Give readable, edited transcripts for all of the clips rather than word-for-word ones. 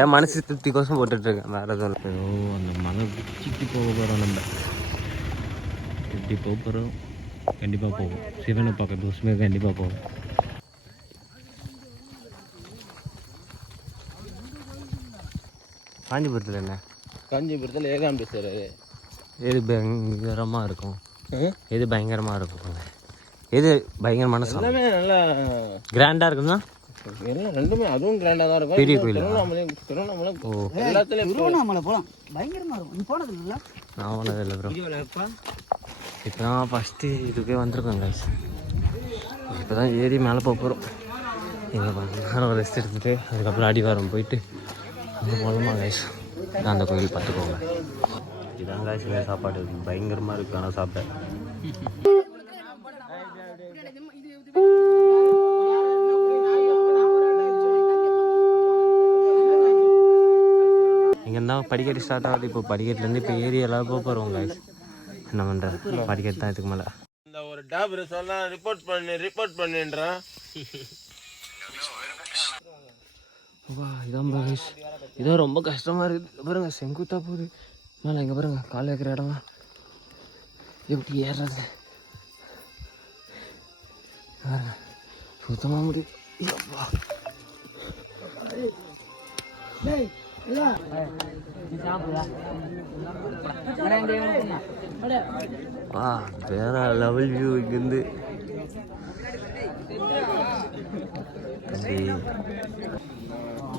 என் மனசு திருப்தி கோசம் போட்டுட்டு இருக்கேன். வேற எதுவும் அந்த மலை உச்சிக்கு போக போகிறோம். நம்ம எப்படி போக போகிறோம்? கண்டிப்பாக போவோம். சிவனை பார்க்க தோசமே கண்டிப்பாக போவோம். காஞ்சிபுரத்தில் என்ன? காஞ்சிபுரத்தில் ஏகாம்பேஸ்வரர். எது பயங்கரமாக இருக்கும்? எது பயங்கரமாக இருக்கும்? எது பயங்கரமான எல்லாமே நல்லா கிராண்டாக இருக்குன்னா எல்லாம் ரெண்டுமே அதுவும் கிராண்டாக தான் இருக்கும். பெரிய கோயில் திருவண்ணாமலை எல்லாத்துலேயும் திருவண்ணாமலை போகலாம். பயங்கரமாக இருக்கும். நீ போனது இல்லை? நான் போனது இல்லை ப்ரோ. இப்போ தான் ஃபஸ்ட்டு இதுக்கே வந்திருக்கோங்க. இப்போ தான் ஏறி மேலே போக போகிறோம். இங்கே கொஞ்சம் நேரம் ரெஸ்ட் எடுத்துகிட்டு அதுக்கப்புறம் அடிவாரம் போயிட்டு அங்கே போகலாமா கைஸ்? அந்த கோயில் பார்த்துக்கோங்க. இதான் கைஸ் இந்த சாப்பாடு பயங்கரமாக இருக்குது. ஆனால் சாப்பிட இங்கே தான் படிக்கட்டு ஸ்டார்ட் ஆகுது. இப்போ படிக்கட்டுலேருந்து இப்போ ஏறி எல்லாம் போக போகிறோம் கைஸ். என்ன பண்ணுற? படிக்கட்டு தான் இதுக்கு மேலே. இந்த ஒரு டாபர் சொன்னா ரிப்போர்ட் பண்ணின்றான். வா இதான் கைஸ். இதான் ரொம்ப கஷ்டமாக இருக்குது. பாருங்க செங்குத்தா போகுது மேலே. இங்கே பாருங்க கால் வைக்கிற இடம்லாம் எப்படி ஏறுறது சுத்தமாக முடியும். வா வேற லெவல் வியூ இங்கேருந்து.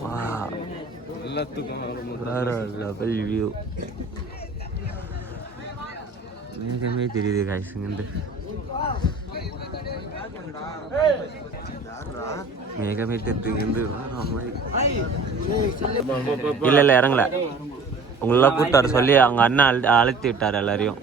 வா எல்லாத்துக்கும் வேற லெவல் வியூ. மேகமே தெரியுது காய்ஸ் இங்கேருந்து. மேகமே தெரியுது இங்கேருந்து. இல்லை இல்லை இறங்கல. உங்களெல்லாம் கூப்பிட்டாரு சொல்லி அவங்க அண்ணன் அழைத்து விட்டார் எல்லாரையும்.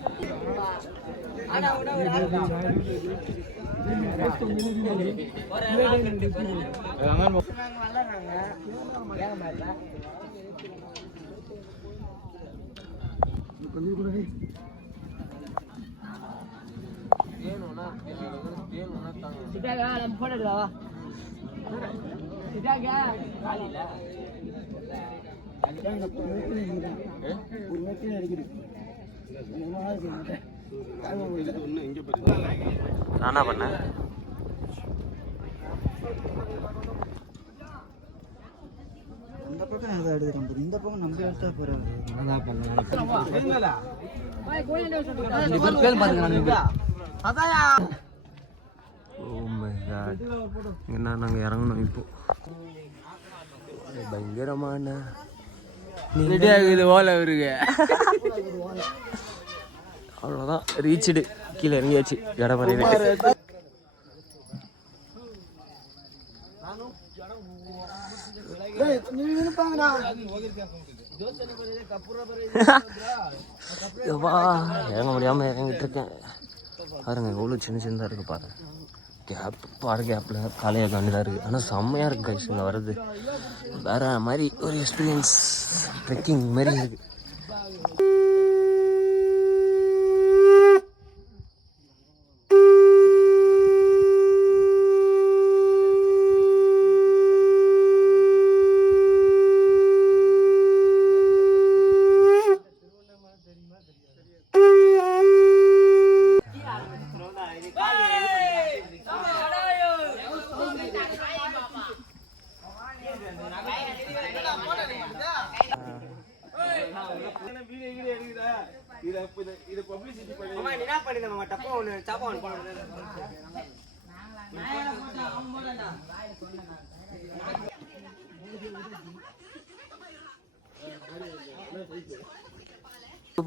நானா பண்ணேன். அந்த பக்கம் அதை எடுக்கிறோம். இந்த பக்கம் நம்ம எடுத்தா போறாரு. என்ன நாங்கள் இறங்கணும் இப்போ. பயங்கரமான ஓலை இருக்கு. அவ்வளோதான் ரீச்சுடு. கீழே இறங்கியாச்சு. இடம் வரையிட்டு இறங்க முடியாமல் இறங்கிட்டு இருக்கேன். பாருங்க எவ்வளோ சின்ன சின்னதாக இருக்குது பாருங்க. கேப் பாரு கேப்பில் காலையாக கண்டுதான் இருக்குது. ஆனால் செம்மையாக இருக்குது கைஸ். இங்கே வர்றது வேறு மாதிரி ஒரு எக்ஸ்பீரியன்ஸ். ட்ரெக்கிங் மாதிரி இருக்குது.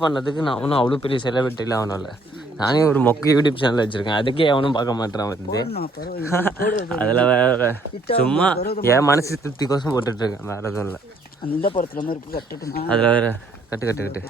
பண்ணதுக்கு நான் ஒன்றும் அவ்வளோ பெரிய செலிபிரிட்டியில் ஆகணும்ல. நானே ஒரு மொக்க யூடியூப் சேனல் வச்சுருக்கேன். அதுக்கே அவனும் பார்க்க மாட்டேறான் வந்து. அதில் வேற சும்மா என் மனசு திருப்தி கோசம் போட்டுட்ருக்கேன். வேறு எதுவும் இல்லை. அந்த படத்தில் மாதிரி கட்டுட்டுமா? அதில் வேறு கட்டு